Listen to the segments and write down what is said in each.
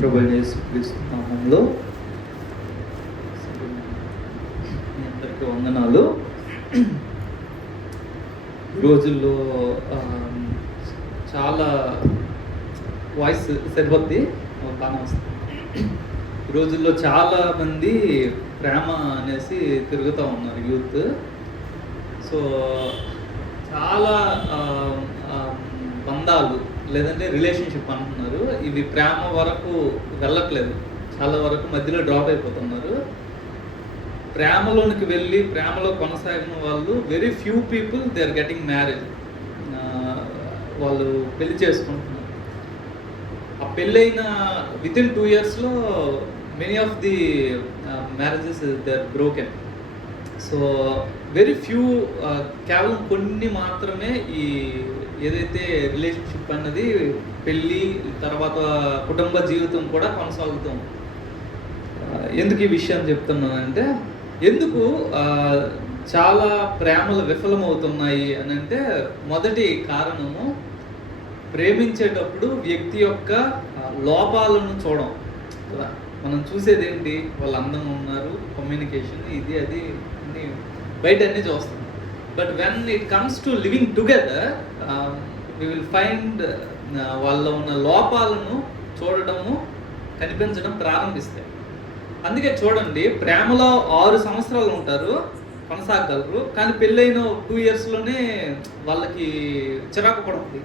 ప్రభువైన యేసుక్రీస్తు నామములో మీ అందరికీ వందనాలు. ఈ రోజుల్లో చాలా వాయిస్ సరిపోద్ది బాగా వస్తుంది. ఈ రోజుల్లో చాలామంది ప్రేమ అనేసి తిరుగుతూ ఉన్నారు యూత్. సో చాలా బంధాలు లేదంటే రిలేషన్షిప్ అంటున్నారు, ఇవి ప్రేమ వరకు వెళ్ళట్లేదు, చాలా వరకు మధ్యలో డ్రాప్ అయిపోతున్నారు. ప్రేమలోనికి వెళ్ళి ప్రేమలో కొనసాగిన వాళ్ళు very few people they are getting marriage. వాళ్ళు పెళ్లి చేసుకుంటున్నారు. ఆ పెళ్ళైన వితిన్ 2 yearsలో many of the marriages they are broken. So very few, కేవలం కొన్ని మాత్రమే ఈ ఏదైతే రిలేషన్షిప్ అన్నది పెళ్ళి తర్వాత కుటుంబ జీవితం కూడా కొనసాగుతాం. ఎందుకు ఈ విషయం చెప్తున్నానంటే, ఎందుకు చాలా ప్రేమలు విఫలమవుతున్నాయి అని అంటే, మొదటి కారణము ప్రేమించేటప్పుడు వ్యక్తి యొక్క లోపాలను చూడడం. మనం చూసేది ఏంటి, వాళ్ళు అందంగా ఉన్నారు, కమ్యూనికేషన్ ఇది అది అన్ని బయట అన్నీ చూస్తాం. But when it comes to living together we will find వాళ్ళలో ఉన్న లోపాలను చూడడము, కనిపించడం ప్రారంభిస్తాయి. అందుకే చూడండి, ప్రేమలో 6 సంవత్సరాలు ఉంటారు, కొనసాగలరు, కానీ పెళ్ళైన 2 yearsలోనే వాళ్ళకి చిరాకు పడుతుంది.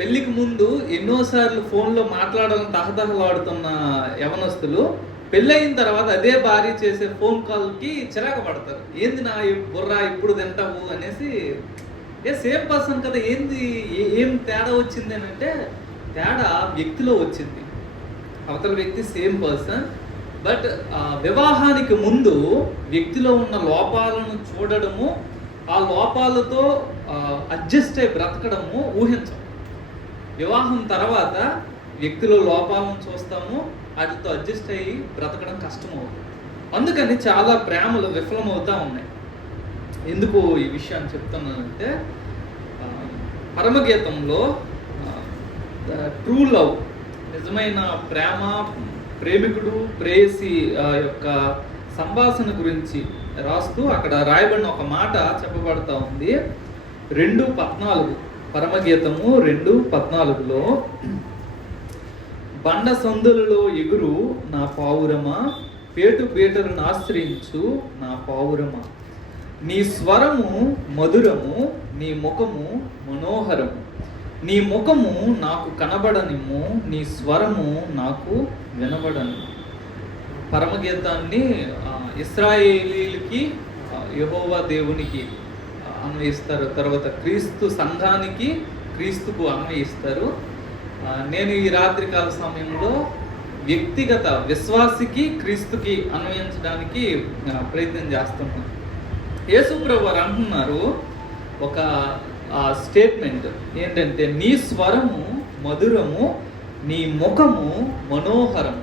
పెళ్ళికి ముందు ఎన్నోసార్లు ఫోన్లో మాట్లాడాలని తహతహలాడుతున్న యవనస్తులు పెళ్ళయిన తర్వాత అదే భార్య చేసే ఫోన్ కాల్కి చిరాకు పడతారు. ఏంది నా బుర్రా ఇప్పుడు తింటావు అనేసి. సేమ్ పర్సన్ కదా, ఏంది ఏం తేడా వచ్చింది అని అంటే, తేడా వ్యక్తిలో వచ్చింది. అవతల వ్యక్తి సేమ్ పర్సన్, బట్ వివాహానికి ముందు వ్యక్తిలో ఉన్న లోపాలను చూడడము, ఆ లోపాలతో అడ్జస్ట్ అయి బ్రతకడము ఊహించం. వివాహం తర్వాత వ్యక్తిలో లోపాలను చూస్తాము, వాటితో అడ్జస్ట్ అయ్యి బ్రతకడం కష్టమవుతుంది. అందుకని చాలా ప్రేమలు విఫలమవుతూ ఉన్నాయి. ఎందుకు ఈ విషయాన్ని చెప్తున్నానంటే, పరమగీతంలో ట్రూ లవ్, నిజమైన ప్రేమ, ప్రేమికుడు ప్రేయసి యొక్క సంభాషణ గురించి రాస్తూ అక్కడ రాయబడిన ఒక మాట చెప్పబడతా ఉంది. 2:14 పరమగీతము 2:14లో, బండ సందులలో ఎగురు నా పావురమా, పేటు పీటలను ఆశ్రయించు నా పావురమా, నీ స్వరము మధురము, నీ ముఖము మనోహరము, నీ ముఖము నాకు కనబడనిమ్ము, నీ స్వరము నాకు వినబడను. పరమగీతాన్ని ఇశ్రాయేలీలకి, యెహోవా దేవునికి అన్వయిస్తారు. తర్వాత క్రీస్తు సంఘానికి, క్రీస్తుకు అన్వయిస్తారు. నేను ఈ రాత్రికాల సమయంలో వ్యక్తిగత విశ్వాసికి, క్రీస్తుకి అన్వయించడానికి ప్రయత్నం చేస్తున్నాను. యేసు ప్రభువు అంటున్నారు ఒక స్టేట్మెంట్ ఏంటంటే, నీ స్వరము మధురము, నీ ముఖము మనోహరం.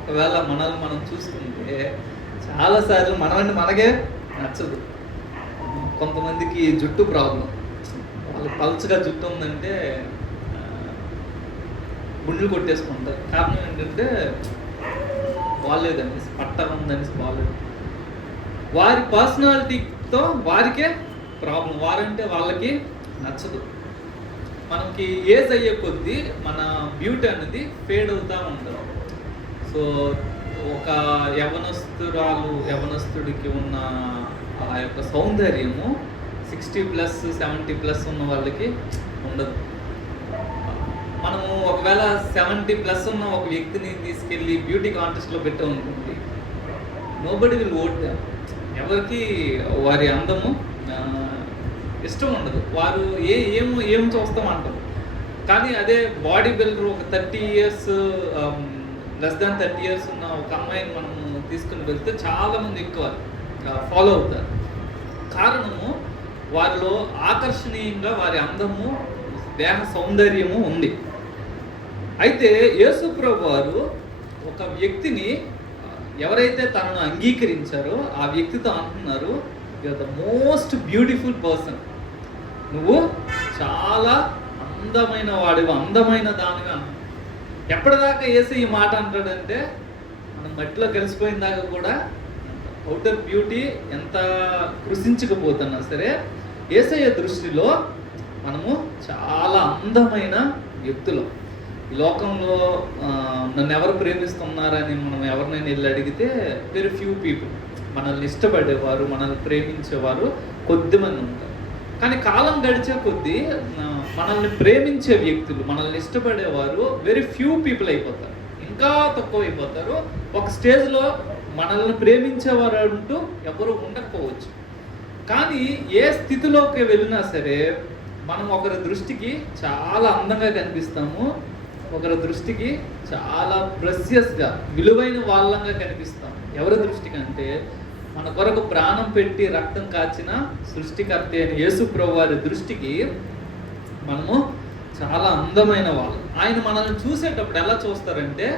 ఒకవేళ మనల్ని మనం చూసుకుంటే చాలాసార్లు మనకే నచ్చదు. కొంతమందికి జుట్టు ప్రాబ్లం, వాళ్ళు పల్చగా జుట్టు ఉందంటే గుండెలు కొట్టేసుకుంటారు. కారణం ఏంటంటే బాగాలేదనేసి, పట్ట ఉందనేసి బాగాలేదు. వారి పర్సనాలిటీతో వారికే ప్రాబ్లం, వారంటే వాళ్ళకి నచ్చదు. మనకి ఏజ్ అయ్యే కొద్దీ మన బ్యూటీ అనేది ఫేడ్ అవుతూ ఉంటుంది. సో ఒక యవనస్తుడికి ఉన్న ఆ యొక్క సౌందర్యము 60+ 70+ ఉన్న వాళ్ళకి ఉండదు. మనము ఒకవేళ 70+ ఉన్న ఒక వ్యక్తిని తీసుకెళ్ళి బ్యూటీ కాంటెస్ట్లో పెట్టామనుకోండి, నోబడి విల్ ఓట్ దెమ్. ఎవరికి వారి అందము ఇష్టం ఉండదు. వారు ఏం చూస్తామంటారు. కానీ అదే బాడీ బిల్డర్ ఒక 30 years లెస్ దాన్ 30 years ఉన్న ఒక అమ్మాయిని మనము తీసుకుని వెళ్తే చాలామంది ఎక్కువ ఫాలో అవుతారు. కారణము వారిలో ఆకర్షణీయంగా వారి అందము, దేహ సౌందర్యము ఉంది. అయితే యేసు ప్రభువు వారు ఒక వ్యక్తిని, ఎవరైతే తనను అంగీకరించారో ఆ వ్యక్తితో అంటున్నారు, you are the most beautiful person. నువ్వు చాలా అందమైన వాడివి, అందమైన దానిగా. ఎప్పటిదాకా యేసు ఈ మాట అంటాడంటే, మనం మట్టిలో కలిసిపోయిన దాకా కూడా అవుటర్ బ్యూటీ ఎంత కృషించకపోతున్నా సరే, యేసయ్య దృష్టిలో మనము చాలా అందమైన వ్యక్తులు. ఈ లోకంలో నన్ను ఎవరు ప్రేమిస్తున్నారని మనం ఎవరినైనా వెళ్ళి అడిగితే వెరీ ఫ్యూ పీపుల్. మనల్ని ఇష్టపడేవారు, మనల్ని ప్రేమించేవారు కొద్దిమంది ఉంటారు. కానీ కాలం గడిచే కొద్దీ మనల్ని ప్రేమించే వ్యక్తులు, మనల్ని ఇష్టపడేవారు వెరీ ఫ్యూ పీపుల్ అయిపోతారు, ఇంకా తక్కువ అయిపోతారు. ఒక స్టేజ్లో మనల్ని ప్రేమించేవారు అంటూ ఎవరు ఉండకపోవచ్చు. కానీ ఏ స్థితిలోకి వెళ్ళినా సరే మనం ఒకరి దృష్టికి చాలా అందంగా కనిపిస్తాము, ఒకరి దృష్టికి చాలా ప్రెషియస్గా విలువైన వాళ్ళంగా కనిపిస్తాం. ఎవరి దృష్టికి అంటే మన కొరకు ప్రాణం పెట్టి రక్తం కాచిన సృష్టికర్త అయిన యేసు ప్రభువు వారి దృష్టికి మనము చాలా అందమైన వాళ్ళు. ఆయన మనల్ని చూసేటప్పుడు ఎలా చూస్తారంటే,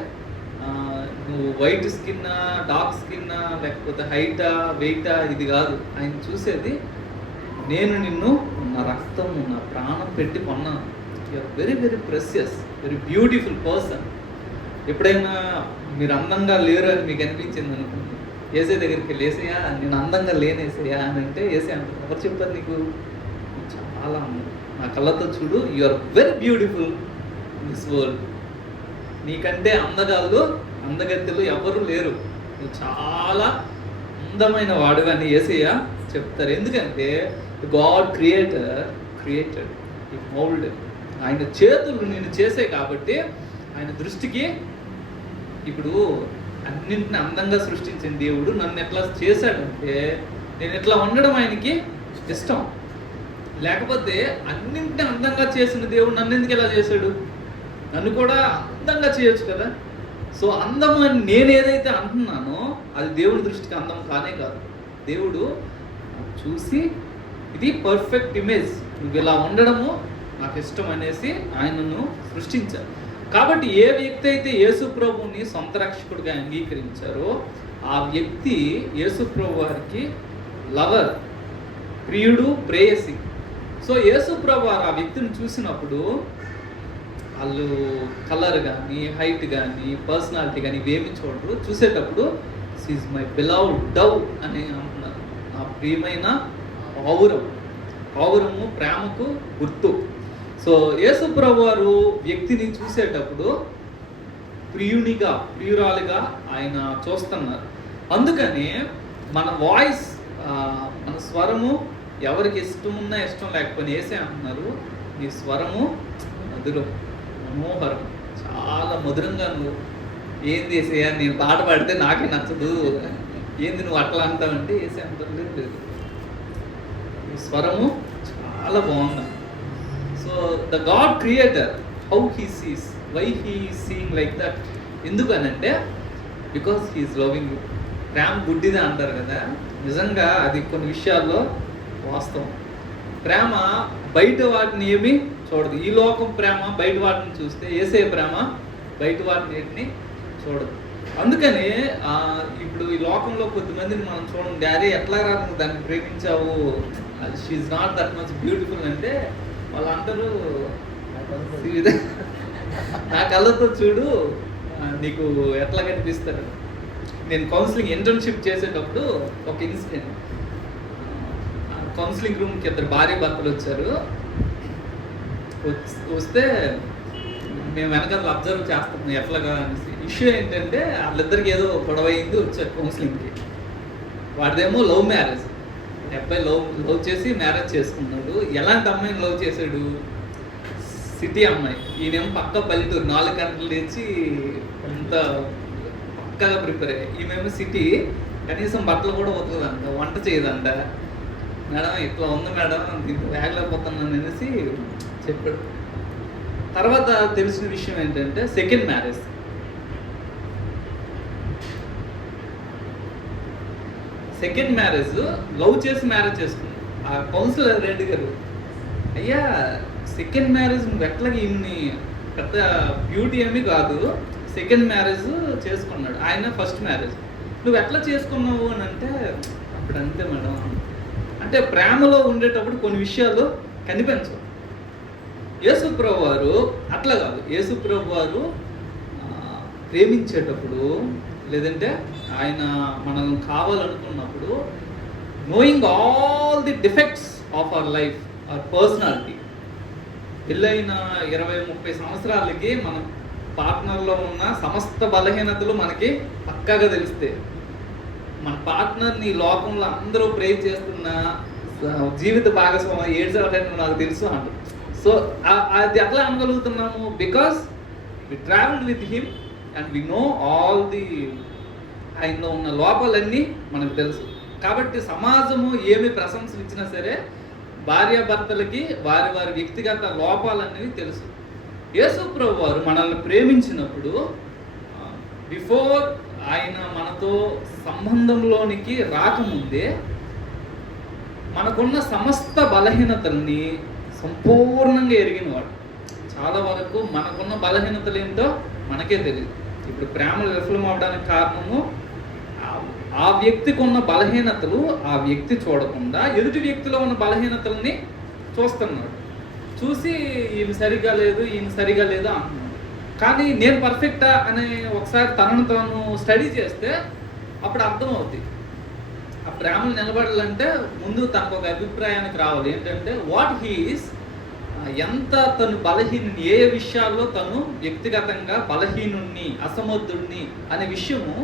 నువ్వు వైట్ స్కిన్నా, డార్క్ స్కిన్నా, లేకపోతే హైటా, వెయిటా, ఇది కాదు. ఆయన చూసేది, నేను నిన్ను నా రక్తం, నా ప్రాణం పెట్టి కొన్నాను. You're very very precious, very beautiful person. ఎప్పుడైనా మీరు అందంగా లేరు అని మీకు అనిపించింది అనుకోండి, ఏసే దగ్గరికి వెళ్ళి, ఏసయ్యా నేను అందంగా లేనేసయ్యా అని అంటే ఏసే అంటారు, ఎవరు చెప్పారు నీకు? చాలా అందం, నా కళ్ళతో చూడు, you are very beautiful in this world. నీకంటే అందగాళ్ళు, అందగత్తెలు ఎవరు లేరు, నువ్వు చాలా అందమైన వాడు అని ఏసయ్య చెప్తారు. ఎందుకంటే గాడ్ క్రియేటెడ్ ఈ మౌల్డ్. ఆయన చేతులు నేను చేసే కాబట్టి ఆయన దృష్టికి ఇప్పుడు అన్నింటిని అందంగా సృష్టించిన దేవుడు నన్ను ఎట్లా చేశాడంటే, నేను ఎట్లా ఉండడం ఆయనకి ఇష్టం. లేకపోతే అన్నింటిని అందంగా చేసిన దేవుడు నన్ను ఎందుకు ఎలా చేశాడు? నన్ను కూడా అందంగా చేయొచ్చు కదా. సో అందం అని నేను ఏదైతే అంటున్నానో అది దేవుడి దృష్టికి అందం కానే కాదు. దేవుడు చూసి ఇది పర్ఫెక్ట్ ఇమేజ్, నువ్వు ఇలా ఉండడము నాకు ఇష్టం అనేసి ఆయనను సృష్టించారు. కాబట్టి ఏ వ్యక్తి అయితే యేసు ప్రభువుని సొంత రక్షకుడిగా అంగీకరించారో ఆ వ్యక్తి యేసు ప్రభు వారికి లవర్, ప్రియుడు, ప్రేయసి. సో యేసు ప్రభు వారు ఆ వ్యక్తిని చూసినప్పుడు వాళ్ళు కలర్ కానీ, హైట్ కానీ, పర్సనాలిటీ కానీ ఇవేమి చూడరు. చూసేటప్పుడు షీఈ్ మై బిలవ్డ్ డవ్ అని అంటున్నారు. ఆ ప్రియమైన పావురము ప్రేమకు గుర్తు. సో యేసు ప్రభు వారు వ్యక్తిని చూసేటప్పుడు ప్రియురాలిగా ఆయన చూస్తున్నారు. అందుకని మన వాయిస్, మన స్వరము ఎవరికి ఇష్టం ఉన్నా ఇష్టం లేకపోయినా యేసే అంటున్నారు, నీ స్వరము మధురం, మనోహరం, చాలా మధురంగా నువ్వు. ఏంది యేసయ్యా నేను పాట పాడితే నాకే నచ్చదు, ఏంది నువ్వు అట్లా అంటావంటే యేసే అంటారు, లేదు నీ స్వరము చాలా బాగుంది. So the God creator, how he sees, why he seeing like that? ఎందుకనంటే బికాస్ హీఈస్ లవింగ్ యూ. ప్రేమ గుడ్డిదే అంటారు కదా, నిజంగా అది కొన్ని విషయాల్లో వాస్తవం. ప్రేమ బయట వాటిని ఏమి చూడదు. ఈ లోకం ప్రేమ బయట వాటిని చూస్తే, యేసే ప్రేమ బయట వాటిని చూడదు. అందుకని ఇప్పుడు ఈ లోకంలో కొద్దిమందిని మనం చూడండి, డాడీ ఎట్లా రా నువ్వు దాన్ని ప్రేమించావు, she's not that much beautiful అంటే వాళ్ళు అంటారు, నా కళ్ళతో చూడు నీకు ఎట్లా కనిపిస్తారు. నేను కౌన్సిలింగ్ ఇంటర్న్షిప్ చేసేటప్పుడు ఒక ఇన్సిడెంట్, కౌన్సిలింగ్ రూమ్కి ఇద్దరు భార్య భర్తలు వచ్చారు. వస్తే మేము వెనకాల అబ్జర్వ్ చేస్తున్నాం ఎట్లాగా అనేసి. ఇష్యూ ఏంటంటే వాళ్ళిద్దరికి ఏదో గొడవ అయింది, వచ్చారు కౌన్సిలింగ్కి. వాడిదేమో లవ్ మ్యారేజ్, అబ్బాయి లవ్ చేసి మ్యారేజ్ చేసుకున్నాడు. ఎలాంటి అమ్మాయిని లవ్ చేశాడు? సిటీ అమ్మాయి. ఈయనేమో పక్క పల్లెటూరు, 4 గంటలు లేచి అంత పక్కగా ప్రిపేర్ అయ్యాయి. ఈమెమో సిటీ, కనీసం బట్టలు కూడా ఉతకదంట, వంట చేయదంట. మేడం ఇట్లా ఉంది మేడం, దీంట్లో వేగలేకపోతున్నాను అనేసి చెప్పాడు. తర్వాత తెలిసిన విషయం ఏంటంటే సెకండ్ మ్యారేజ్ లవ్ చేసి మ్యారేజ్ చేసుకున్నాడు. ఆ కౌన్సిలర్ రెడ్డి గారు, అయ్యా సెకండ్ మ్యారేజ్ నువ్వు ఎట్లాగా ఇన్ని పెద్ద బ్యూటీ ఏమీ కాదు, సెకండ్ మ్యారేజ్ చేసుకున్నాడు ఆయన, ఫస్ట్ మ్యారేజ్ నువ్వు ఎట్లా చేసుకున్నావు అని అంటే, అప్పుడు అంతే మేడం. అంటే ప్రేమలో ఉండేటప్పుడు కొన్ని విషయాలు కనిపించవు. యేసు ప్రభు వారు అట్లా కాదు. యేసు ప్రభు వారు ప్రేమించేటప్పుడు, లేదంటే ఆయన మనల్ని కావాలనుకున్నప్పుడు, knowing all the defects of our life, our personality. పెళ్ళైన 20-30 సంవత్సరాలకి మన పార్ట్నర్లో ఉన్న సమస్త బలహీనతలు మనకి పక్కాగా తెలిస్తే, మన పార్ట్నర్ని లోకంలో అందరూ ప్రేజ్ చేస్తున్న జీవిత భాగస్వామి ఏడ్చాలంటే నాకు తెలుసు అంట. సో అది ఎట్లా అనగలుగుతున్నాము? Because we travelled with him and we know all the, ఆయనలో ఉన్న లోపాలన్నీ మనకు తెలుసు. కాబట్టి సమాజము ఏమి ప్రశంసలు ఇచ్చినా సరే భార్యాభర్తలకి వారి వారి వ్యక్తిగత లోపాలనేవి తెలుసు. యేసు ప్రభు వారు మనల్ని ప్రేమించినప్పుడు, బిఫోర్ ఆయన మనతో సంబంధంలోనికి రాకముందే మనకున్న సమస్త బలహీనతల్ని సంపూర్ణంగా ఎరిగినవాడు. చాలా వరకు మనకున్న బలహీనతలు ఏంటో మనకే తెలియదు. ఇప్పుడు ప్రేమలు విఫలం అవడానికి కారణము ఆ వ్యక్తికి ఉన్న బలహీనతలు ఆ వ్యక్తి చూడకుండా ఎదుటి వ్యక్తిలో ఉన్న బలహీనతల్ని చూస్తున్నాడు. చూసి ఈయన సరిగా లేదు, ఈయన సరిగా లేదు అంటున్నాడు. కానీ నేను పర్ఫెక్టా అని ఒకసారి తనను తాను స్టడీ చేస్తే అప్పుడు అర్థమవుతుంది. ఆ ప్రేమలు నిలబడాలంటే ముందు తనకు ఒక అభిప్రాయానికి రావాలి. ఏంటంటే వాట్ హీఈస్, ఎంత తను బలహీనుని, ఏ విషయాల్లో తను వ్యక్తిగతంగా బలహీనుణ్ణి, అసమర్థుణ్ణి అనే విషయము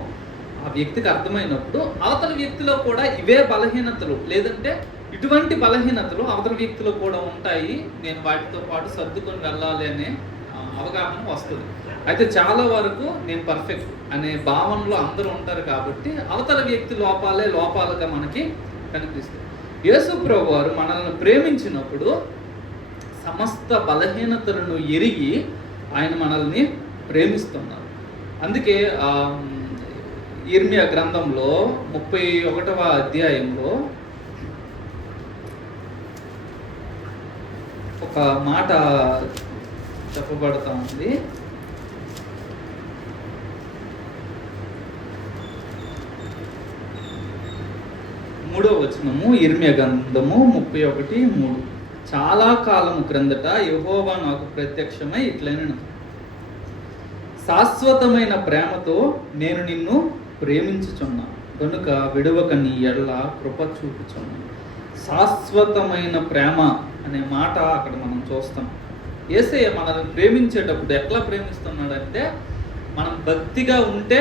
ఆ వ్యక్తికి అర్థమైనప్పుడు అవతల వ్యక్తిలో కూడా ఇవే బలహీనతలు, లేదంటే ఇటువంటి బలహీనతలు అవతల వ్యక్తిలో కూడా ఉంటాయి, నేను వాటితో పాటు సర్దుకొని వెళ్ళాలి అనే అవగాహన వస్తుంది. అయితే చాలా వరకు నేను పర్ఫెక్ట్ అనే భావనలో అందరూ ఉంటారు కాబట్టి అవతల వ్యక్తి లోపాలే లోపాలుగా మనకి కనిపిస్తాయి. యేసు ప్రభు వారు మనల్ని ప్రేమించినప్పుడు సమస్త బలహీనతలను ఎరిగి ఆయన మనల్ని ప్రేమిస్తున్నారు. అందుకే ఇర్మియా గ్రంథంలో 31వ అధ్యాయంలో ఒక మాట చెప్పబడుతూ ఉంది. మూడో వచనము, ఇర్మియా గ్రంథము 31:3. చాలా కాలము క్రిందట యెహోవా నాకు ప్రత్యక్షమై ఇట్లనెను, శాశ్వతమైన ప్రేమతో నేను నిన్ను ప్రేమించుచున్నా కనుక విడువక నీ ఎడల కృప చూపుచున్నాను. శాశ్వతమైన ప్రేమ అనే మాట అక్కడ మనం చూస్తాం. యేసయ్య మనల్ని ప్రేమించేటప్పుడు ఎట్లా ప్రేమిస్తున్నాడంటే, మనం భక్తిగా ఉంటే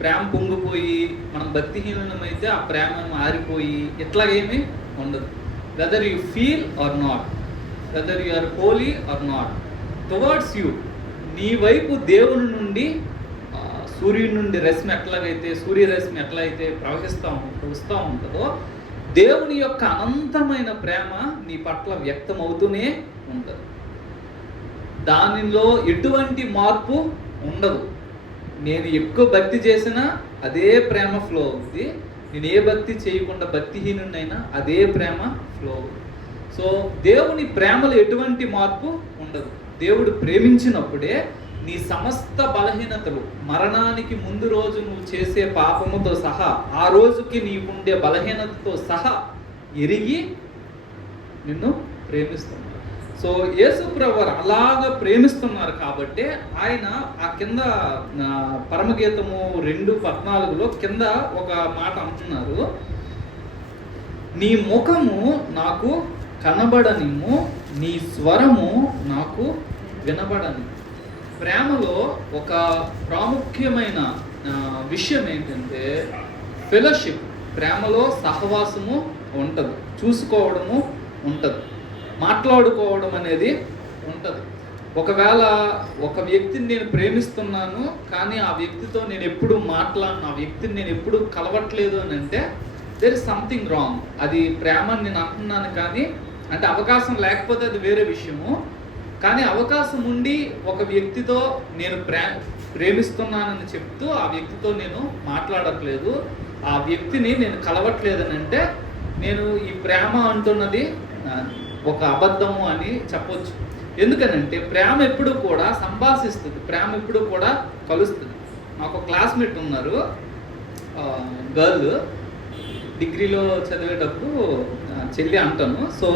ప్రేమ పొంగిపోయి, మనం భక్తిహీనమైతే ఆ ప్రేమ ఆరిపోయి ఇట్లాగేమీ ఉండదు. Whether you feel or not, whether you are holy or not, towards you, నీ వైపు దేవుని నుండి సూర్యుడి నుండి రశ్మి ఎట్లాగైతే, సూర్యరశ్మి ఎట్లా అయితే వస్తూ ఉంటుందో దేవుని యొక్క అనంతమైన ప్రేమ నీ పట్ల వ్యక్తమవుతూనే ఉంటుంది. దానిలో ఎటువంటి మార్పు ఉండదు. నేను ఎక్కువ భక్తి చేసినా అదే ప్రేమ ఫ్లో అవుతుంది, నేను ఏ భక్తి చేయకుండా భక్తిహీనునైనా అదే ప్రేమ ఫ్లో అవుతుంది. సో దేవుని ప్రేమలో ఎటువంటి మార్పు ఉండదు. దేవుడు ప్రేమించినప్పుడే నీ సమస్త బలహీనతలు, మరణానికి ముందు రోజు నువ్వు చేసే పాపముతో సహా, ఆ రోజుకి నీకుండే బలహీనతతో సహా ఎరిగి నిన్ను ప్రేమిస్తున్నారు. సో యేసు ప్రభువారు అలాగా ప్రేమిస్తున్నారు కాబట్టి ఆయన ఆ కింద పరమగీతము 2:14 కింద ఒక మాట అంటున్నారు, నీ ముఖము నాకు కనబడనిమ్ము, నీ స్వరము నాకు వినబడని. ప్రేమలో ఒక ప్రాముఖ్యమైన విషయం ఏంటంటే ఫెలోషిప్. ప్రేమలో సహవాసము ఉంటుంది, చూసుకోవడము ఉంటుంది, మాట్లాడుకోవడం అనేది ఉంటుంది. ఒకవేళ ఒక వ్యక్తిని నేను ప్రేమిస్తున్నాను కానీ ఆ వ్యక్తితో నేను ఎప్పుడు మాట్లాడను, ఆ వ్యక్తిని నేను ఎప్పుడు కలవట్లేదు అని అంటే దేర్ ఇస్ సంథింగ్ రాంగ్. అది ప్రేమ అని నేను అంటున్నాను కానీ, అంటే అవకాశం లేకపోతే అది వేరే విషయము. కానీ అవకాశం ఉండి ఒక వ్యక్తితో నేను ప్రేమిస్తున్నానని చెప్తూ ఆ వ్యక్తితో నేను మాట్లాడట్లేదు, ఆ వ్యక్తిని నేను కలవట్లేదని అంటే నేను ఈ ప్రేమ అంటున్నది ఒక అబద్ధము అని చెప్పొచ్చు. ఎందుకనంటే ప్రేమ ఎప్పుడు కూడా సంభాషిస్తుంది, ప్రేమ ఎప్పుడు కూడా కలుస్తుంది. నాకు ఒక క్లాస్మేట్ ఉన్నారు, గర్ల్, డిగ్రీలో చదివేటప్పుడు చెల్లి అంటాను. సో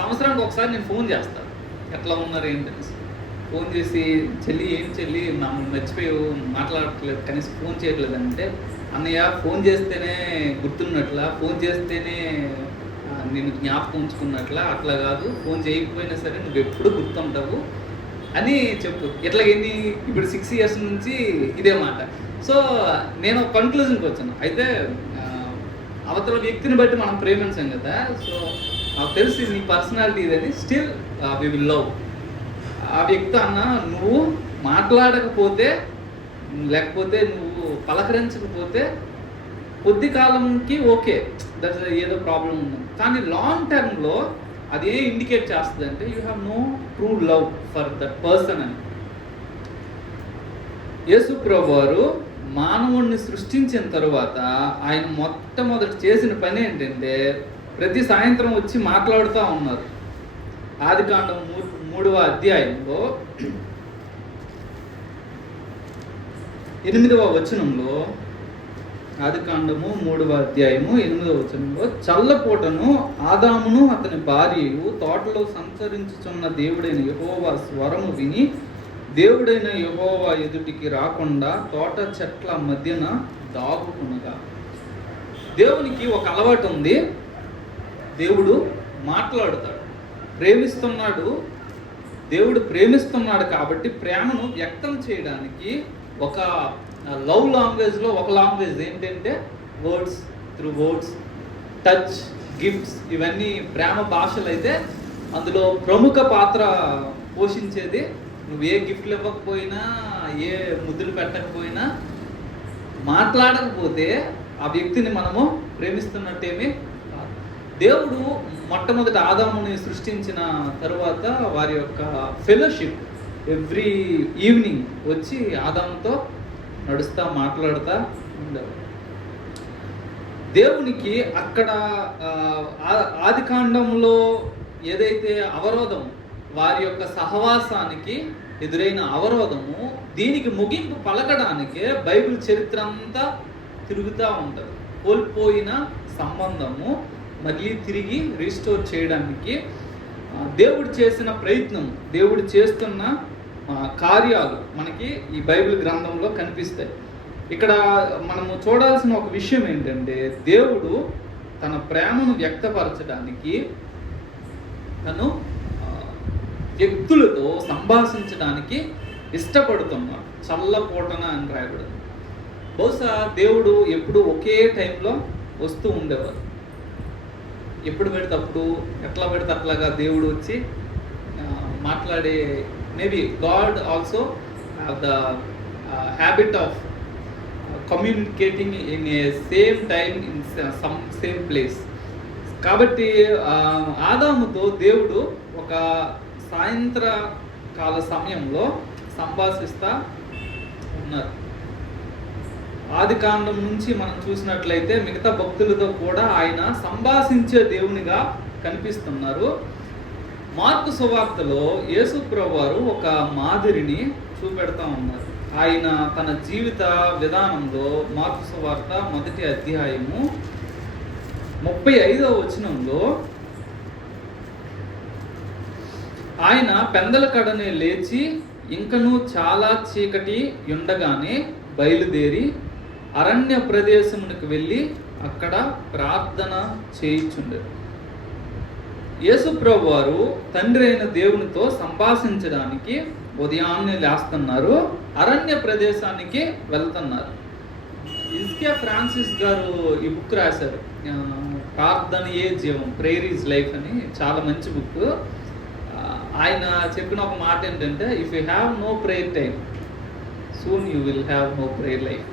సంవత్సరానికి ఒకసారి నేను ఫోన్ చేస్తాను, ఎట్లా ఉన్నారు ఏంటనేసి. ఫోన్ చేసి, చెల్లి ఏం చెల్లి మమ్మల్ని మర్చిపోయావు, మాట్లాడట్లేదు, కనీసం ఫోన్ చేయట్లేదు అంటే, అన్నయ్య ఫోన్ చేస్తేనే గుర్తున్నట్లా, ఫోన్ చేస్తేనే నేను జ్ఞాపకం ఉంచుకున్నట్లా, అట్లా కాదు, ఫోన్ చేయకపోయినా సరే నువ్వు ఎప్పుడు గుర్తుంటావు అని చెప్పు. ఇట్లాగేంది ఇప్పుడు 6 years నుంచి ఇదే మాట. సో నేను కన్క్లూజన్కి వచ్చాను. అయితే అవతల వ్యక్తిని బట్టి మనం ప్రేమించాం కదా. సో నాకు తెలిసి నీ పర్సనాలిటీ ఇదని, స్టిల్ వి విల్ లవ్. ఆ వ్యక్తి అన్న నువ్వు మాట్లాడకపోతే, లేకపోతే నువ్వు పలకరించకపోతే కొద్ది కాలంకి ఓకే, దట్ ఏదో ప్రాబ్లం ఉంది. కానీ లాంగ్ టర్మ్లో అది ఏ ఇండికేట్ చేస్తుంది అంటే you have no true love for that person అని. యేసు ప్రభువు వారు మానవుడిని సృష్టించిన తరువాత ఆయన మొట్టమొదటి చేసిన పని ఏంటంటే ప్రతి సాయంత్రం వచ్చి మాట్లాడుతూ ఉన్నారు. ఆదికాండం 3వ అధ్యాయంలో 8వ వచనంలో, ఆదికాండము 3వ అధ్యాయము 8వ వచనంలో, చల్లపూటను ఆదామును అతని భార్యయు తోటలో సంచరించుచున్న దేవుడైన యెహోవా స్వరము విని దేవుడైన యెహోవా ఎదుటికి రాకుండా తోట చెట్ల మధ్యన దాగుకునగా. దేవునికి ఒక అలవాటు ఉంది. దేవుడు మాట్లాడుతాడు, ప్రేమిస్తున్నాడు. దేవుడు ప్రేమిస్తున్నాడు కాబట్టి ప్రేమను వ్యక్తం చేయడానికి ఒక లవ్ లాంగ్వేజ్లో ఒక లాంగ్వేజ్ ఏంటంటే words, through words, touch, gifts. ఇవన్నీ ప్రేమ భాషలు. అయితే అందులో ప్రముఖ పాత్ర పోషించేది నువ్వు ఏ గిఫ్ట్లు ఇవ్వకపోయినా, ఏ ముద్దులు పెట్టకపోయినా, మాట్లాడకపోతే ఆ వ్యక్తిని మనము ప్రేమిస్తున్నట్టేమీ కాదు. దేవుడు మొట్టమొదటి ఆదాముని సృష్టించిన తరువాత వారి యొక్క ఫెలోషిప్ ఎవ్రీ ఈవినింగ్ వచ్చి ఆదాముతో నడుస్తూ మాట్లాడుతూ ఉండరు. దేవునికి అక్కడ ఆదికాండంలో ఏదైతే అవరోధం, వారి యొక్క సహవాసానికి ఎదురైన అవరోధము, దీనికి ముగింపు పలకడానికే బైబిల్ చరిత్ర అంతా తిరుగుతూ ఉంటుంది. కోల్పోయిన సంబంధము మళ్ళీ తిరిగి రీస్టోర్ చేయడానికి దేవుడు చేసిన ప్రయత్నం, దేవుడు చేస్తున్న కార్యాలు మనకి ఈ బైబిల్ గ్రంథంలో కనిపిస్తాయి. ఇక్కడ మనము చూడాల్సిన ఒక విషయం ఏంటంటే దేవుడు తన ప్రేమను వ్యక్తపరచడానికి తను వ్యక్తులతో సంభాషించడానికి ఇష్టపడుతున్నాడు. చల్లపూటన అని రాయబడింది. బహుశా దేవుడు ఎప్పుడు ఒకే టైంలో వస్తూ ఉండేవారు. ఎప్పుడు పెడితే అప్పుడు, ఎట్లా పెడితే అట్లాగా దేవుడు వచ్చి మాట్లాడే, maybe God also have the habit of communicating in a same time in some same place. కాబట్టి ఆదాముతో దేవుడు ఒక సాయంత్రకాల సమయంలో సంభాషిస్తూ ఉన్నారు. ఆదికాండం నుంచి మనం చూసినట్లయితే మిగతా భక్తులతో కూడా ఆయన సంభాషించే దేవునిగా కనిపిస్తున్నారు. మార్కు సువార్తలో యేసు ప్రభువారు ఒక మాదిరిని చూపెడతా ఉన్నారు. ఆయన తన జీవిత విధానంలో మార్కు సువార్త 1వ అధ్యాయము 35వ వచనంలో, ఆయన పెందల కడనే లేచి ఇంకనూ చాలా చీకటి ఉండగానే బయలుదేరి అరణ్య ప్రదేశమునకు వెళ్ళి అక్కడ ప్రార్థన చేయుచుండెను. యేసు ప్రభువారు తండ్రి అయిన దేవునితో సంభాషించడానికి ఉదయాన్నే లేస్తున్నారు, అరణ్య ప్రదేశానికి వెళ్తున్నారు. ఇస్కే ఫ్రాన్సిస్ గారు ఈ బుక్ రాశారు, ప్రార్థనయే జీవం, ప్రేయర్ ఈజ్ లైఫ్ అని. చాలా మంచి బుక్. ఆయన చెప్పిన ఒక మాట ఏంటంటే, if you have no prayer time, soon you will have no prayer life.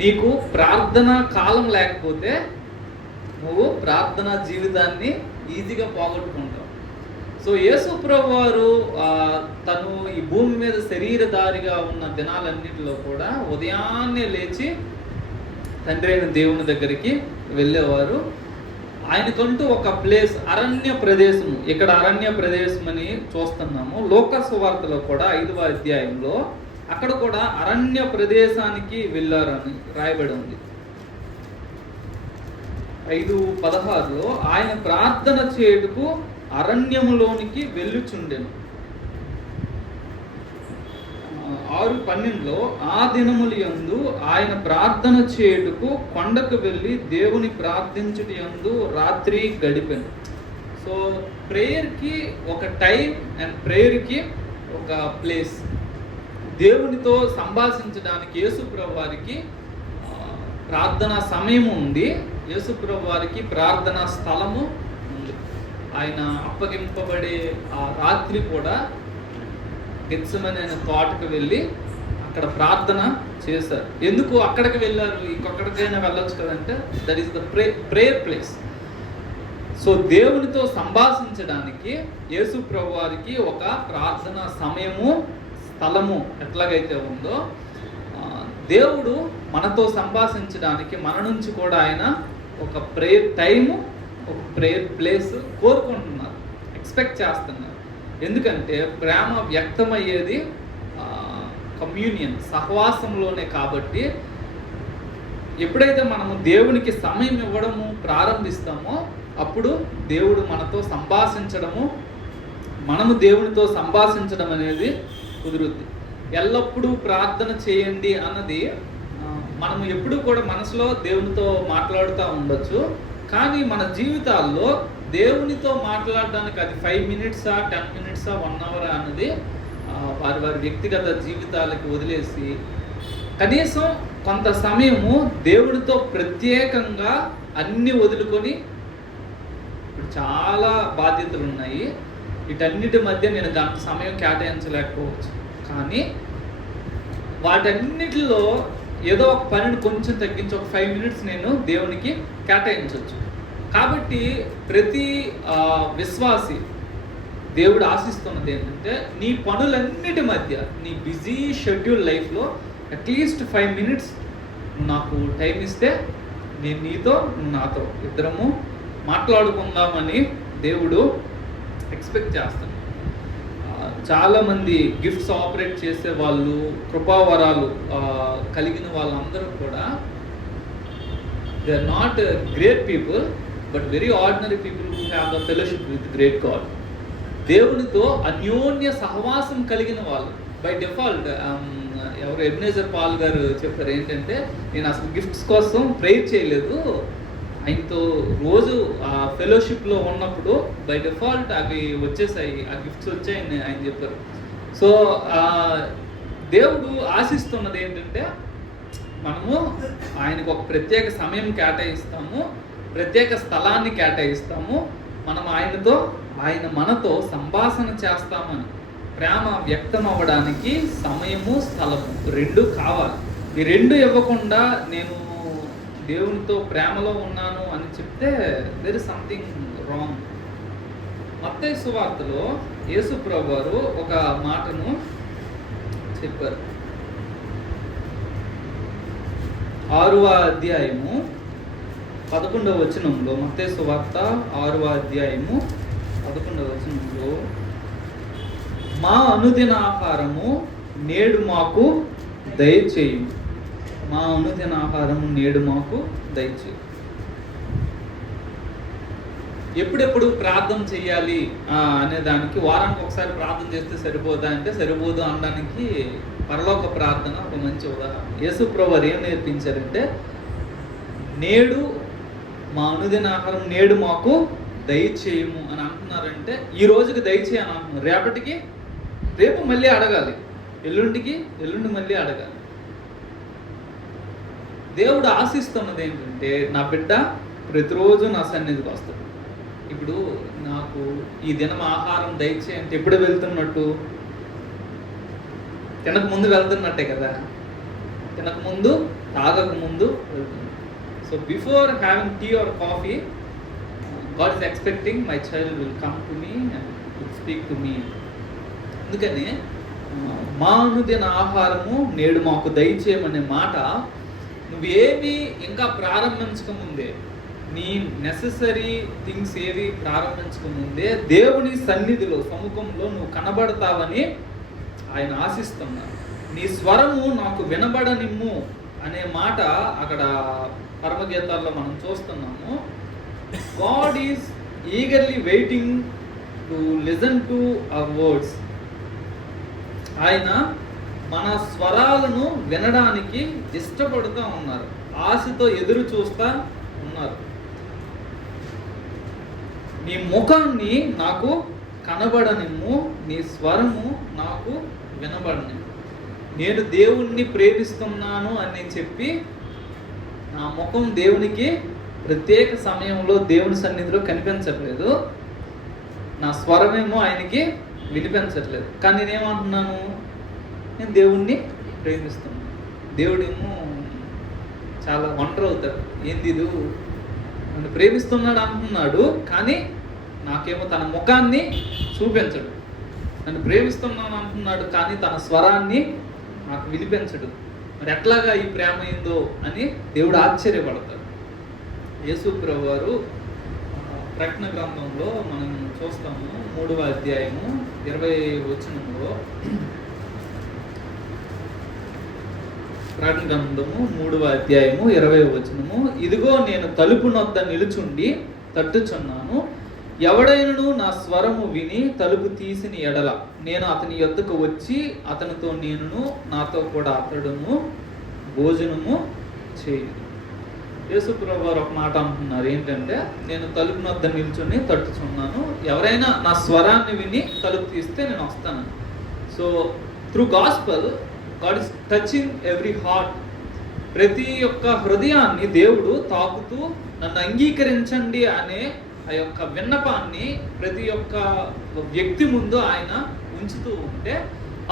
నీకు ప్రార్థన కాలం లేకపోతే నువ్వు ప్రార్థనా జీవితాన్ని ఈజీగా పోగొట్టుకుంటావు. సో యేసు ప్రభువారు తను ఈ భూమి మీద శరీరధారిగా ఉన్న దినాలన్నింటిలో కూడా ఉదయాన్నే లేచి తండ్రి అయిన దేవుని దగ్గరికి వెళ్ళేవారు. ఆయనకంటూ ఒక ప్లేస్, అరణ్య ప్రదేశం. ఇక్కడ అరణ్య ప్రదేశం అని చూస్తున్నాము. లోకా సువార్తలో కూడా 5వ అధ్యాయంలో అక్కడ కూడా అరణ్య ప్రదేశానికి వెళ్ళారని రాయబడి ఉంది. 5:16లో ఆయన ప్రార్థన చేయుటకు అరణ్యములోనికి వెళ్ళుచుండెను. 6:12 ఆ దినముల యందు ఆయన ప్రార్థన చేయుటకు కొండకు వెళ్ళి దేవుని ప్రార్థించుట యందు రాత్రి గడిపాను. సో ప్రేయర్కి ఒక టైం అండ్ ప్రేయర్కి ఒక ప్లేస్. దేవునితో సంభాషించడానికి యేసుప్రభు వారికి ప్రార్థనా సమయం ఉంది, యేసుప్రభు వారికి ప్రార్థనా స్థలము ఉంది. ఆయన అప్పగింపబడే ఆ రాత్రి కూడా గెత్సెమనే అనే తోటకు వెళ్ళి అక్కడ ప్రార్థన చేశారు. ఎందుకు అక్కడికి వెళ్ళారు? ఇంకొకటికైనా వెళ్ళొచ్చు కదంటే that is the prayer place. So దేవునితో సంభాషించడానికి యేసు ప్రభు వారికి ఒక ప్రార్థన సమయము, స్థలము ఎట్లాగైతే ఉందో, దేవుడు మనతో సంభాషించడానికి మన నుంచి కూడా ఆయన ఒక ప్రేయర్ టైము, ఒక ప్రేయర్ ప్లేస్ కోరుకుంటున్నారు, ఎక్స్పెక్ట్ చేస్తున్నారు. ఎందుకంటే ప్రేమ వ్యక్తమయ్యేది కమ్యూనియన్, సహవాసంలోనే. కాబట్టి ఎప్పుడైతే మనము దేవునికి సమయం ఇవ్వడము ప్రారంభిస్తామో అప్పుడు దేవుడు మనతో సంభాషించడము, మనము దేవునితో సంభాషించడం అనేది కుదురుద్ది. ఎల్లప్పుడూ ప్రార్థన చేయండి అన్నది మనము ఎప్పుడూ కూడా మనసులో దేవునితో మాట్లాడుతూ ఉండొచ్చు. కానీ మన జీవితాల్లో దేవునితో మాట్లాడడానికి అది 5 మినిట్సా 10 మినిట్సా 1 అవర్ అన్నది వారి వారి వ్యక్తిగత జీవితాలకి వదిలేసి కనీసం కొంత సమయము దేవునితో ప్రత్యేకంగా అన్ని వదులుకొని, ఇప్పుడు చాలా బాధ్యతలు ఉన్నాయి, వీటన్నిటి మధ్య నేను గంట సమయం కేటాయించలేకపోవచ్చు, కానీ వాటన్నిటిలో ఏదో ఒక పనిని కొంచెం తగ్గించి ఒక 5 మినిట్స్ నేను దేవునికి కేటాయించవచ్చు. కాబట్టి ప్రతి విశ్వాసి దేవుడు ఆశిస్తున్నది ఏంటంటే నీ పనులన్నిటి మధ్య, నీ బిజీ షెడ్యూల్ లైఫ్లో అట్లీస్ట్ 5 మినిట్స్ నాకు టైం ఇస్తే నేను నీతో, నువ్వు నాతో, ఇద్దరము మాట్లాడుకుందామని దేవుడు ఎక్స్పెక్ట్ చేస్తాను. చాలామంది గిఫ్ట్స్ ఆపరేట్ చేసే వాళ్ళు, కృపావరాలు కలిగిన వాళ్ళందరూ కూడా they are not great people but very ordinary people who have the fellowship with great God. దేవునితో అన్యోన్య సహవాసం కలిగిన వాళ్ళు బై డిఫాల్ట్. ఎవరు ఎబెనేజర్ పాల్ గారు చెప్పారు ఏంటంటే, నేను అసలు గిఫ్ట్స్ కోసం ప్రేయర్ చేయలేదు, ఆయనతో రోజు ఆ ఫెలోషిప్లో ఉన్నప్పుడు బై డిఫాల్ట్ అవి వచ్చేసాయి, ఆ గిఫ్ట్స్ వచ్చాయని ఆయన చెప్పారు. సో దేవుడు ఆశిస్తున్నది ఏంటంటే మనము ఆయనకు ఒక ప్రత్యేక సమయం కేటాయిస్తాము, ప్రత్యేక స్థలాన్ని కేటాయిస్తాము, మనం ఆయనతో, ఆయన మనతో సంభాషణ చేస్తామని. ప్రేమ వ్యక్తం అవ్వడానికి సమయము, స్థలము రెండు కావాలి. ఈ రెండు ఇవ్వకుండా నేను దేవునితో ప్రేమలో ఉన్నాను అని చెప్తే దేర్ ఇస్ సంథింగ్ రాంగ్. మత్తయి సువార్తలో యేసు ప్రభువు వారు ఒక మాటను చెప్పారు. 6వ అధ్యాయము 11వ వచనంలో, మత్తయి సువార్త 6వ అధ్యాయము 11వ వచనంలో, మా అనుదిన ఆహారము నేడు మాకు దయచేయు, మా అనుదిన ఆహారము నేడు మాకు దయచేయు. ఎప్పుడెప్పుడు ప్రార్థన చెయ్యాలి అనే దానికి వారానికి ఒకసారి ప్రార్థన చేస్తే సరిపోదా అంటే సరిపోదు అనడానికి పరలోక ప్రార్థన ఒక మంచి ఉదాహరణ. యేసు ప్రభువు వారు ఏం నేర్పించారంటే, నేడు మా అనుదిన ఆహారం నేడు మాకు దయచేయము అని అంటున్నారంటే ఈ రోజుకి దయచేయని అంటున్నారు, రేపటికి రేపు మళ్ళీ అడగాలి, ఎల్లుండి మళ్ళీ అడగాలి. దేవుడు ఆశిస్తున్నది ఏంటంటే నా బిడ్డ ప్రతిరోజు నా సన్నిధికి వస్తాడు. ఇప్పుడు నాకు ఈ దినం ఆహారం దయచే అంటే ఎప్పుడు వెళ్తున్నట్టు? తినక ముందు వెళ్తున్నట్టే కదా, తినక ముందు తాగక ముందు వెళ్తున్నట్టు. So before having tea or coffee, god is expecting my child will come to me and will speak to me. అందుకని మా అనుదిన ఆహారము నేడు మాకు దయచేయమనే మాట నువ్వేమి ఇంకా ప్రారంభించకముందే, నీ నెససరీ థింగ్స్ ఏవి ప్రారంభించకముందే దేవుని సన్నిధిలో, సముఖంలో నువ్వు కనబడతావని ఆయన ఆశిస్తున్నారు. నీ స్వరము నాకు వినబడనిమ్ము అనే మాట అక్కడ పరమగీతాల్లో మనం చూస్తున్నాము. God is eagerly waiting to listen to our words. ఆయన మన స్వరాలను వినడానికి ఇష్టపడుతూ ఉన్నారు, ఆశతో ఎదురు చూస్తూ ఉన్నారు. నీ ముఖాన్ని నాకు కనబడనిమ్ము, నీ స్వరము నాకు వినబడని. నేను దేవుణ్ణి ప్రేమిస్తున్నాను అని చెప్పి నా ముఖం దేవునికి ప్రత్యేక సమయంలో దేవుని సన్నిధిలో కనిపించట్లేదు, నా స్వరమేమో ఆయనకి వినిపించట్లేదు. కానీ నేనేమంటున్నాను, నేను దేవుణ్ణి ప్రేమిస్తున్నాను. దేవుడేమో చాలా ఒంటరి అవుతాడు, ఏంది ఇది నన్ను ప్రేమిస్తున్నాడు అంటున్నాడు, కానీ నాకేమో తన ముఖాన్ని చూపించడు. నన్ను ప్రేమిస్తున్నాను అంటున్నాడు, కానీ తన స్వరాన్ని నాకు వినిపించడు. మరి ఎట్లాగా ఈ ప్రేమ ఏందో అని దేవుడు ఆశ్చర్యపడతాడు. యేసు ప్రభువు వారు ప్రకటన గ్రంథంలో మనం చూస్తాము, 3వ అధ్యాయము 20వ వచనంలో, ప్రకటన గ్రంథము 3వ అధ్యాయము 20వ వచనము, ఇదిగో నేను తలుపు నొద్ద నిలుచుండి తట్టుచున్నాను, ఎవడైనను నా స్వరము విని తలుపు తీసిన ఎడల నేను అతని యొద్దకు వచ్చి అతనితో నేనును నాతో కూడా అతడును భోజనము చేయుదు. యేసు ప్రభువు వారు ఒక మాట అంటున్నారు, ఏంటంటే నేను తలుపు నొద్ద నిల్చుని తట్టుచున్నాను, ఎవరైనా నా స్వరాన్ని విని తలుపు తీస్తే నేను వస్తాను. So through gospel God is touching every heart. ప్రతి ఒక్క హృదయాన్ని దేవుడు తాకుతూ నన్ను అంగీకరించండి అనే ఆ యొక్క విన్నపాన్ని ప్రతి ఒక్క వ్యక్తి ముందు ఆయన ఉంచుతూ ఉంటే,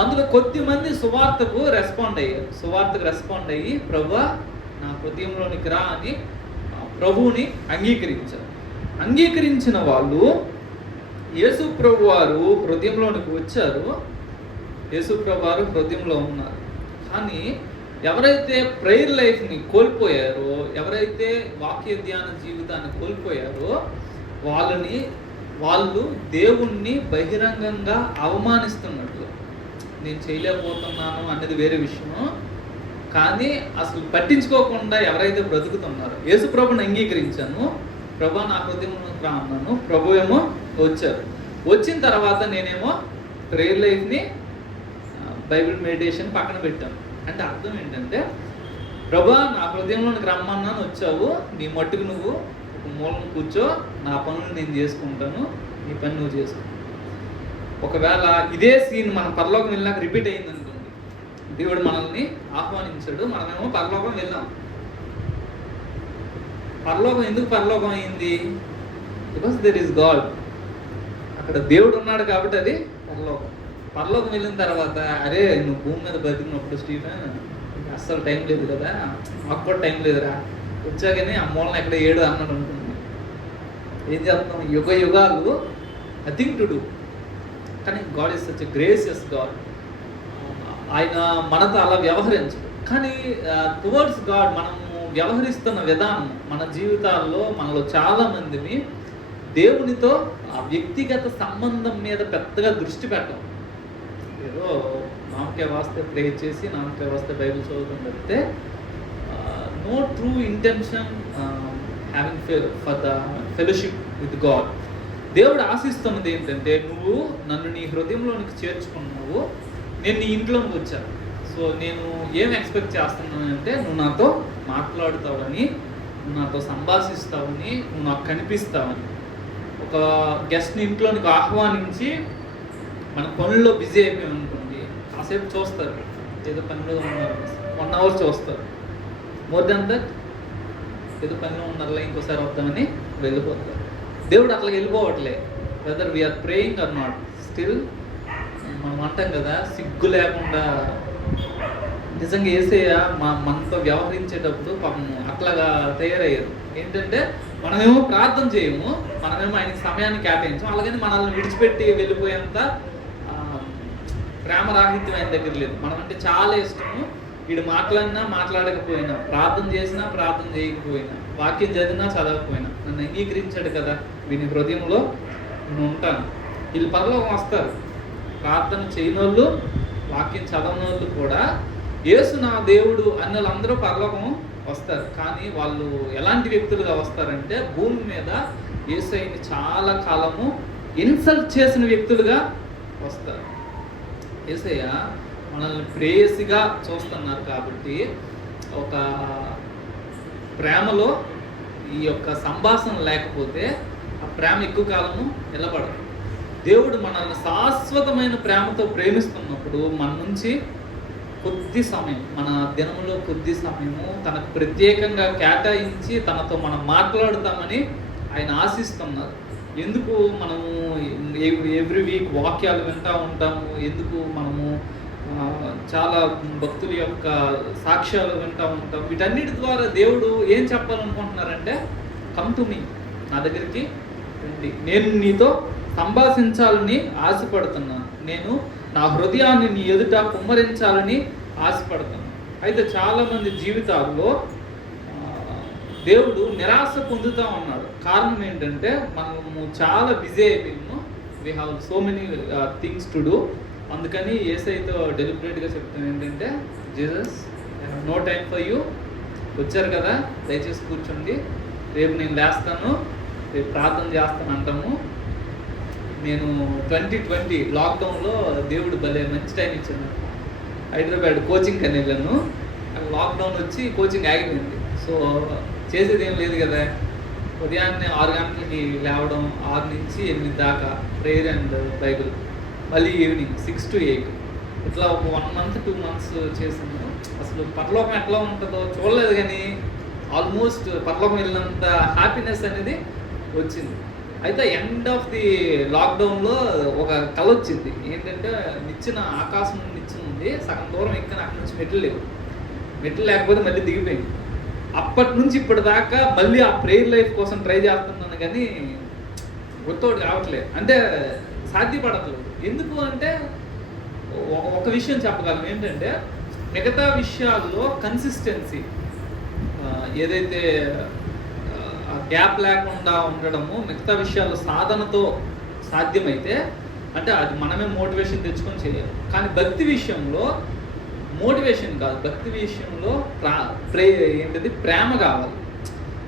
అందులో కొద్దిమంది సువార్తకు రెస్పాండ్ అయ్యి ప్రభువా నా హృదయంలోనికి రా అని ప్రభువుని అంగీకరించారు. అంగీకరించిన వాళ్ళు యేసు ప్రభు వారు హృదయంలోనికి వచ్చారు, యేసు ప్రభు వారు హృదయంలో ఉన్నారు. కానీ ఎవరైతే ప్రేయర్ లైఫ్ని కోల్పోయారో, ఎవరైతే వాక్య ధ్యాన జీవితాన్ని కోల్పోయారో, వాళ్ళు దేవుణ్ణి బహిరంగంగా అవమానిస్తున్నట్లు. నేను చేయలేకపోతున్నాను అన్నది వేరే విషయం, కానీ అసలు పట్టించుకోకుండా ఎవరైతే బ్రతుకుతున్నారో, యేసు ప్రభుని అంగీకరించాను, ప్రభు నా హృదయంలో రా అన్నాను, ప్రభు ఏమో వచ్చారు. వచ్చిన తర్వాత నేనేమో ప్రేయర్ లైఫ్ని, బైబిల్ మెడిటేషన్ పక్కన పెట్టాను. అంటే అర్థం ఏంటంటే, ప్రభు నా హృదయంలోనికి రమ్మన్నాను, వచ్చావు, నీ మట్టుకు నువ్వు ఒక మూలను కూర్చో, నా పనులు నేను చేసుకుంటాను, నీ పని నువ్వు చేసుకో. ఒకవేళ ఇదే సీన్ మన పరలోకం వెళ్ళినాక రిపీట్ అయింది అనుకోండి, దేవుడు మనల్ని ఆహ్వానించాడు, మనమేమో పరలోకం వెళ్ళాం. పరలోకం ఎందుకు పరలోకం అయింది? Because there is God. అక్కడ దేవుడు ఉన్నాడు కాబట్టి అది పరలోకం. పరలోకం వెళ్ళిన తర్వాత, అరే నువ్వు భూమి మీద బతికినప్పుడు స్టీఫెన్ అస్సలు టైం లేదు కదా, మాకు కూడా టైం లేదురా, వచ్చాకనే ఆ మూలన ఎక్కడ ఏడు అన్నాడు అనుకుంటుంది. ఏం చేస్తాం, యుగాలు నథింగ్ టు డూ. కానీ God is such a gracious God. ఆయన మనతో అలా వ్యవహరించడు, కానీ టువర్డ్స్ గాడ్ మనము వ్యవహరిస్తున్న విధానం, మన జీవితాల్లో మనలో చాలా మందిని దేవునితో ఆ వ్యక్తిగత సంబంధం మీద పెద్దగా దృష్టి పెట్టం. ఏదో నామకే వాస్తే ప్రే చేసి నామకే వాస్తే బైబిల్ చదువుకుని పెడితే, no true intention having for the fellowship with God. దేవుడు ఆశిస్తున్నది ఏంటంటే, నువ్వు నన్ను నీ హృదయంలోనికి చేర్చుకున్నావు, నేను నీ ఇంట్లోకి వచ్చాను. సో నేను ఏం ఎక్స్పెక్ట్ చేస్తున్నానంటే, నువ్వు నాతో మాట్లాడుతావని, నువ్వు నాతో సంభాషిస్తావని, నువ్వు నాకు కనిపిస్తావని. ఒక గెస్ట్ని ఇంట్లోనికి ఆహ్వానించి మన పనుల్లో బిజీ అయిపోయాం అనుకోండి, కాసేపు చూస్తారు, ఏదో పనిలో ఉన్నారు, 1 hour చూస్తారు, మోర్ దాన్ దట్ ఏదో పనిలో ఉన్నారులే ఇంకోసారి వద్దామని వెళ్ళిపోతారు. దేవుడు అట్లా వెళ్ళిపోవట్లే. Whether we are praying or not, still మనం అంటాం కదా, సిగ్గు లేకుండా నిజంగా యేసయ్య మనతో వ్యవహరించేటప్పుడు పాపం అట్లాగా తయారయ్యారు. ఏంటంటే మనమేమో ప్రార్థన చేయము, మనమేమో ఆయనకి సమయాన్ని కేటాయించము, అలాగని మనల్ని విడిచిపెట్టి వెళ్ళిపోయేంత ప్రేమరాహిత్యం ఆయన దగ్గర లేదు. మనం అంటే చాలా ఇష్టము, వీడు మాట్లాడినా మాట్లాడకపోయినా, ప్రార్థన చేసినా ప్రార్థన చేయకపోయినా, వాక్యం చదివినా చదవకపోయినా నన్ను అంగీకరించాడు కదా, వీని హృదయంలో నేను ఉంటాను. వీళ్ళు పరలోకం వస్తారు. ప్రార్థన చేయనోళ్ళు, వాక్యం చదవనోళ్ళు కూడా యేసు నా దేవుడు అన్న వాళ్ళందరూ పరలోకం వస్తారు. కానీ వాళ్ళు ఎలాంటి వ్యక్తులుగా వస్తారంటే, భూమి మీద యేసయ్యని చాలా కాలము ఇన్సల్ట్ చేసిన వ్యక్తులుగా వస్తారు. యేసయ్య మనల్ని ప్రేయసిగా చూస్తున్నారు. కాబట్టి ఒక ప్రేమలో ఈ యొక్క సంభాషణ లేకపోతే ఆ ప్రేమ ఎక్కువ కాలము నిలబడదు. దేవుడు మనల్ని శాశ్వతమైన ప్రేమతో ప్రేమిస్తున్నప్పుడు మన నుంచి కొద్ది సమయం, మన దినంలో కొద్ది సమయము తనకు ప్రత్యేకంగా కేటాయించి తనతో మనం మాట్లాడుతామని ఆయన ఆశిస్తున్నారు. ఎందుకు మనము ఎవ్రీ వీక్ వాక్యాలు వింటూ ఉంటాము, ఎందుకు మనము చాలా భక్తుల యొక్క సాక్ష్యాలు వింటూ ఉంటాం, వీటన్నిటి ద్వారా దేవుడు ఏం చెప్పాలనుకుంటున్నారంటే, కమ్ టు మీ, నా దగ్గరికి రండి, నేను నీతో సంభాషించాలని ఆశపడుతున్నాను, నేను నా హృదయాన్ని నీ ఎదుట కుమ్మరించాలని ఆశపడుతున్నాను. అయితే చాలామంది జీవితాల్లో దేవుడు నిరాశ పొందుతూ ఉన్నాడు. కారణం ఏంటంటే, మనము చాలా బిజీ అయిపోయాము, we have so many things to do. అందుకని యేసయ్యతో డెలిబరేట్గా చెప్తాను ఏంటంటే, Jesus no time for you, వచ్చారు కదా దయచేసి కూర్చోండి, రేపు నేను లేస్తాను, రేపు ప్రార్థన చేస్తాను అంటాము. నేను 2020 లాక్డౌన్లో దేవుడు భలే మంచి టైం ఇచ్చాను. హైదరాబాద్ కోచింగ్ అని వెళ్ళాను, లాక్డౌన్ వచ్చి కోచింగ్ ఆగిపోయింది. సో చేసేది ఏం లేదు కదా, ఉదయాన్నే 6 గంటలకి లేవడం, 6 నుంచి 8 దాకా ప్రేయర్ అండ్ బైబిల్, మళ్ళీ ఈవినింగ్ 6 to 8, ఇట్లా ఒక 1 month 2 months చేసాను. అసలు పరలోకం ఎట్లా ఉంటుందో చూడలేదు, కానీ ఆల్మోస్ట్ పరలోకం వెళ్ళినంత హ్యాపీనెస్ అనేది వచ్చింది. అయితే ఎండ్ ఆఫ్ ది లాక్డౌన్లో ఒక కళ వచ్చింది. ఏంటంటే, ఆకాశం నిచ్చెన ఉంది, సగం దూరం ఎక్కిన, అక్కడి నుంచి మెట్లు లేవు, మెట్లు లేకపోతే మళ్ళీ దిగిపోయింది. అప్పటి నుంచి ఇప్పటిదాకా మళ్ళీ ఆ ప్రేయర్ లైఫ్ కోసం ట్రై చేస్తున్నాను, కానీ వర్కౌట్ కావట్లేదు, అంటే సాధ్యపడట్లేదు. ఎందుకు అంటే, ఒక విషయం చెప్పగలం ఏంటంటే, మిగతా విషయాల్లో కన్సిస్టెన్సీ, ఏదైతే గ్యాప్ లేకుండా ఉండడము, మిగతా విషయాలు సాధనతో సాధ్యమైతే, అంటే అది మనమే మోటివేషన్ తెచ్చుకొని చేయాలి. కానీ భక్తి విషయంలో మోటివేషన్ కాదు, భక్తి విషయంలో ఏంటిది ప్రేమ కావాలి.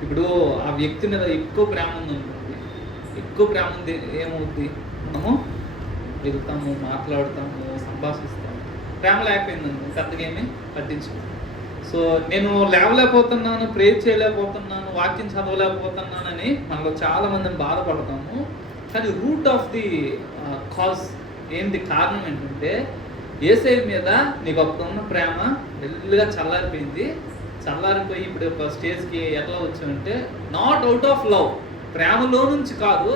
ఇప్పుడు ఆ వ్యక్తి మీద ఎక్కువ ప్రేమ ఉందనుకోండి, ఎక్కువ ప్రేమ ఉంది, ఏమవుద్ది, మనము వెళ్తాము, మాట్లాడుతాము, సంభాషిస్తాము. ప్రేమ లేకపోయిందనుకో పెద్దగా ఏమీ పట్టించుకోము. సో నేను లేవలేకపోతున్నాను, ప్రేయర్ చేయలేకపోతున్నాను, వాక్యం చదవలేకపోతున్నానని మనలో చాలామందిని బాధపడతాము. కానీ రూట్ ఆఫ్ ది కాజ్ ఏంటి, కారణం ఏంటంటే, యేసయ్య మీద నీకు అప్పుడున్న ప్రేమ మెల్లిగా చల్లారిపోయి ఇప్పుడు ఒక స్టేజ్కి ఎట్లా వచ్చామంటే, నాట్ అవుట్ ఆఫ్ లవ్, ప్రేమలో నుంచి కాదు,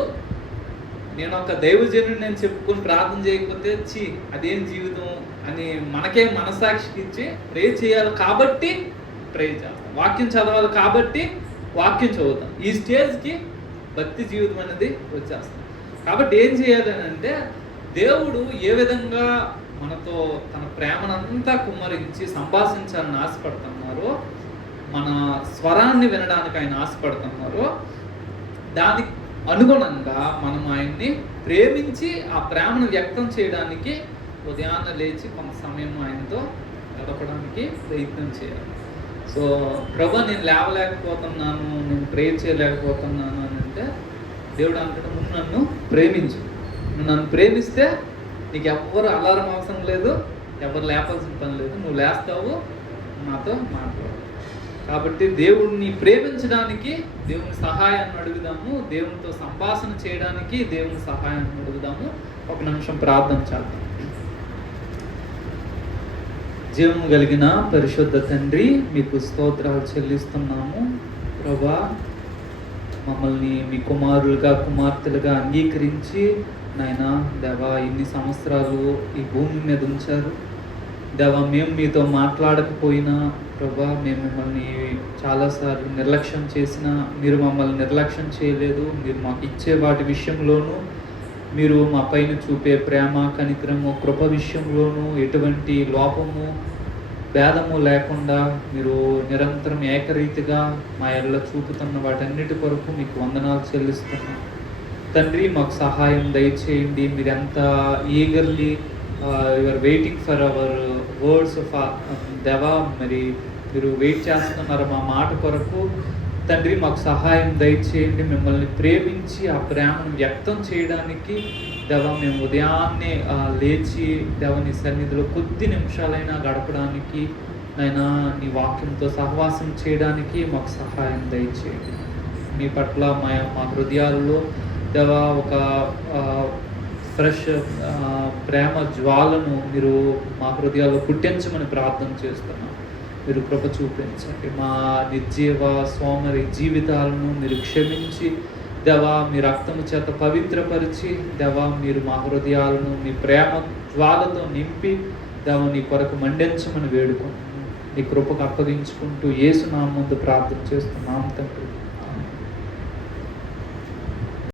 నేను ఒక దైవజనుడిని నేను చెప్పుకొని ప్రార్థన చేయకపోతే అదేం జీవితం అని మనకే మనసాక్షికి ఇచ్చి ప్రే చేయాలి కాబట్టి ప్రే చేస్తాం, వాక్యం చదవాలి కాబట్టి వాక్యం చదువుతాం. ఈ స్టేజ్కి భక్తి జీవితం అనేది వచ్చేస్తాం. కాబట్టి ఏం చేయాలి అని అంటే, దేవుడు ఏ విధంగా మనతో తన ప్రేమనంతా కుమ్మరించి సంభాషించాలని ఆశపడుతున్నారో, మన స్వరాన్ని వినడానికి ఆయన ఆశపడుతున్నారో, దానికి అనుగుణంగా మనం ఆయన్ని ప్రేమించి ఆ ప్రేమను వ్యక్తం చేయడానికి ఉదయాన్నే లేచి కొంత సమయం ఆయనతో గడపడానికి ప్రయత్నం చేయాలి. సో ప్రభా నేను లేవలేకపోతున్నాను, నేను ప్రేయర్ చేయలేకపోతున్నాను అని అంటే, దేవుడు అంటాడు, ముందు నన్ను ప్రేమించు, నువ్వు నన్ను ప్రేమిస్తే నీకు ఎవరు అలారం అవసరం లేదు, ఎవరు లేపాల్సిన పని లేదు, నువ్వు లేస్తావు, నాతో మాట్లాడు. కాబట్టి దేవుడిని ప్రేమించడానికి దేవుని సహాయాన్ని అడుగుదాము, దేవునితో సంభాషణ చేయడానికి దేవుని సహాయాన్ని అడుగుదాము. ఒక నిమిషం ప్రార్థన చేద్దాం. జీవము కలిగిన పరిశుద్ధ తండ్రి, మీకు స్తోత్రాలు చెల్లిస్తున్నాము. ప్రభా, మమ్మల్ని మీ కుమారులుగా కుమార్తెలుగా అంగీకరించి నాయనా దేవా ఇన్ని సంవత్సరాలు ఈ భూమి మీద ఉంచారు. దేవా మేము మీతో మాట్లాడకపోయినా ప్రభా, మేము మిమ్మల్ని చాలాసార్లు నిర్లక్ష్యం చేసినా మీరు మమ్మల్ని నిర్లక్ష్యం చేయలేదు. మీరు మాకు ఇచ్చే వాటి విషయంలోనూ, మీరు మా పైన చూపే ప్రేమ కనికరము కృప విషయంలోనూ ఎటువంటి లోపము భేదము లేకుండా మీరు నిరంతరం ఏకరీతిగా మా ఎడల చూపుతున్న వాటన్నిటి కొరకు మీకు వందనాలు చెల్లిస్తున్నాం తండ్రి. మాకు సహాయం దయచేయండి. మీరు ఎంత eagerly your waiting for our words of దేవా, మరి మీరు వెయిట్ చేస్తున్నారు మా మాట కొరకు. తండ్రి మాకు సహాయం దయచేయండి. మిమ్మల్ని ప్రేమించి ఆ ప్రేమను వ్యక్తం చేయడానికి దేవా మేము ఉదయాన్నే లేచి దేవా నీ సన్నిధిలో కొద్ది నిమిషాలైనా గడపడానికి, నైనా నీ వాక్యంతో సహవాసం చేయడానికి మాకు సహాయం దయచేయండి. మీ పట్ల మా హృదయాల్లో దేవా ఒక ఫ్రెష్ ప్రేమ జ్వాలను మీరు మా హృదయాల్లో పుట్టించమని ప్రార్థన చేస్తున్నాం. మీరు కృప చూపించండి. మా నిర్జీవ సోమరి జీవితాలను మీరు క్షమించి దేవా మీ రక్తము చేత పవిత్రపరిచి దేవా మీరు మా హృదయాలను మీ ప్రేమ జ్వాలతో నింపి దేవా నీ కొరకు మండించమని వేడుకుంటున్నాం. నీ కృపకు అప్పగించుకుంటూ యేసు నామమున ప్రార్థన చేస్తున్నాం తండ్రి.